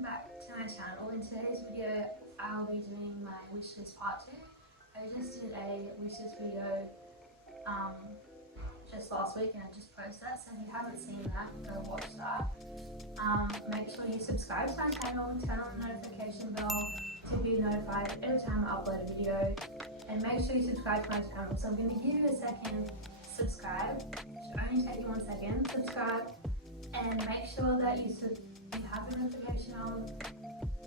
welcome back to my channel. In today's video I'll be doing my wishlist part 2. I just did a wishlist video just last week and I just posted that, so if you haven't seen that, go watch that. Make sure you subscribe to my channel, turn on the notification bell to be notified every time I upload a video, and make sure you subscribe to my channel. So I'm going to give you a second, subscribe, it should only take you 1 second, subscribe, and make sure that you have the notification on,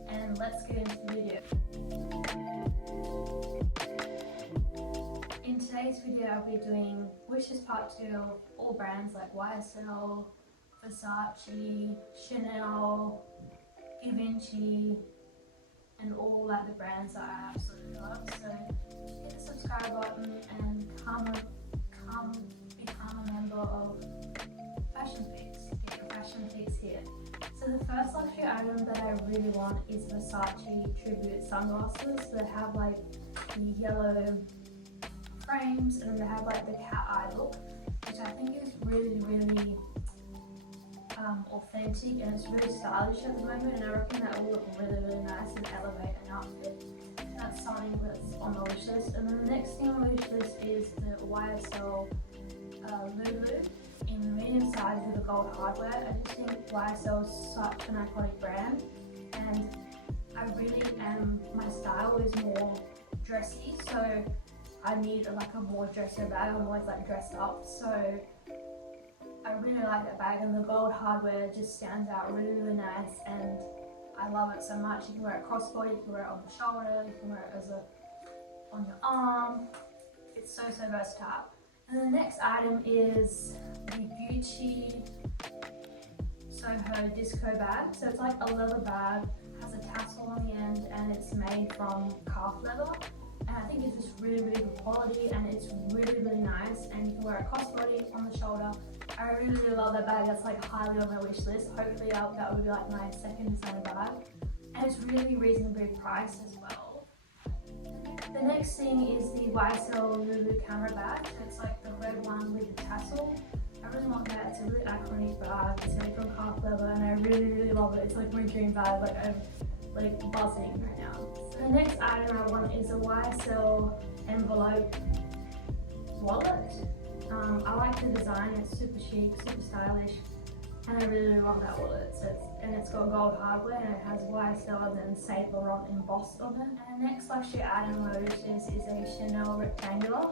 and let's get into the video. In today's video I'll be doing wishlist part 2 of all brands like YSL, Versace, Chanel, Givenchy, and all like the brands that I absolutely love. So hit the subscribe button and become a member of Fashion Fix. Get your Fashion Fix here. So the first luxury item that I really want is Versace tribute sunglasses. So they have like the yellow frames and they have like the cat eye look, which I think is really authentic, and it's really stylish at the moment, and I reckon that will look really nice and elevate an outfit. That's something that's on the wish list. And then the next thing on the wish list is the YSL Lulu in medium size with the gold hardware. I just think YSL is such an iconic brand, and I really am, my style is more dressy, so I need like a more dressier bag. I'm always like dressed up, so I really like that bag, and the gold hardware just stands out really nice, and I love it so much. You can wear it crossbody, you can wear it on the shoulder, you can wear it as on your arm. It's so versatile. And the next item is the Gucci Soho Disco bag. So it's like a leather bag, has a tassel on the end, and it's made from calf leather. And I think it's just really good quality, and it's really nice, and you can wear it crossbody on the shoulder. I really love that bag. That's like highly on my wish list. Hopefully that would be like my second designer bag, and it's really reasonably priced as well. The next thing is the YSL Lulu camera bag. So it's like the red one with the tassel. I really want that. It's a really iconic bag. It's made from calf leather, and I really love it. It's like my dream bag. Like I'm like buzzing right now. So the next item I want is a YSL envelope wallet. I like the design. It's super chic, super stylish, and I really want that wallet. So it's got gold hardware, and it has YSL and then Saint Laurent embossed on it. And the next luxury item on my wish list is a Chanel rectangular.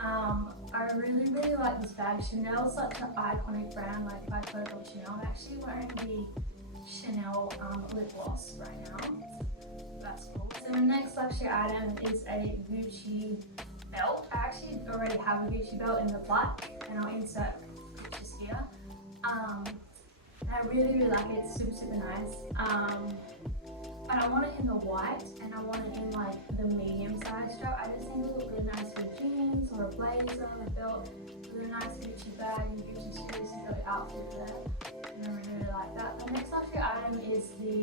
I really like this bag. Chanel is such an iconic brand. Like if I put it on Chanel, I'm actually wearing the Chanel lip gloss right now. That's cool. So the next luxury item is a Gucci belt. I actually already have a Gucci belt in the black, and I'll insert pictures here. And I really like it. It's super nice. But I want it in the white, and I want it in like the medium size strap. I just think it would look really nice with jeans or a blazer, a belt, with a nice Gucci bag and Gucci shoes. You've got your outfit there, and I really like that. The next luxury item is the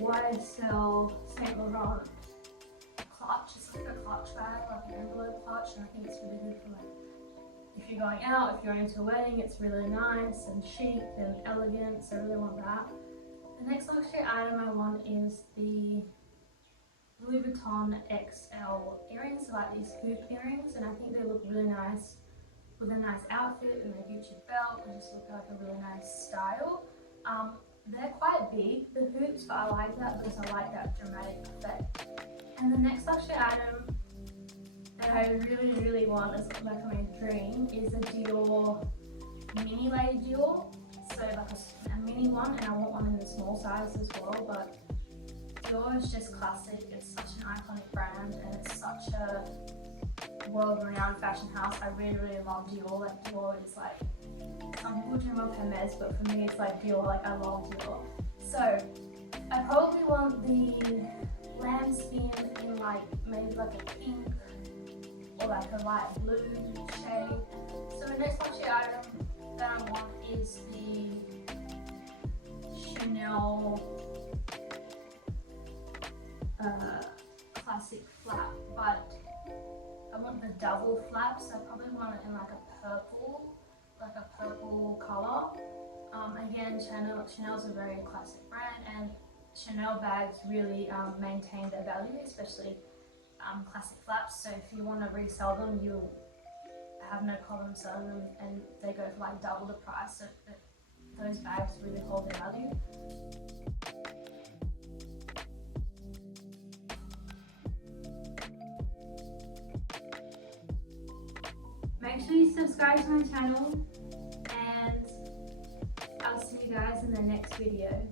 YSL Saint Laurent clutch. It's like a clutch bag, like an envelope clutch, and I think it's really good for like if you're going out, if you're going to a wedding. It's really nice and chic and elegant, so I really want that. The next luxury item I want is the Louis Vuitton XL earrings, so like these hoop earrings, and I think they look really nice with a nice outfit and a Gucci belt. They just look like a really nice style. They're quite big, the hoops, but I like that because I like that dramatic effect. And the next luxury item that I really want, as like my dream, is a Dior mini lady Dior. So like a mini one, and I want one in the small size as well. But Dior is just classic. It's such an iconic brand, and it's such a world-renowned fashion house. I really love Dior. Like Dior is like, some people dream of Hermes, but for me it's like Dior. Like I love Dior. So I probably want the lambskin in like maybe like a pink or like a light blue shade. So the next luxury item that I want is the Chanel classic flap, but I want the double flap, so I probably want it in like a purple like a purple color. Again, Chanel's a very classic brand, and Chanel bags really maintain their value, especially classic flaps. So if you want to resell them, you'll have no problem selling them, and they go for like double the price. So those bags really hold their value. Make sure you subscribe to my channel, and I'll see you guys in the next video.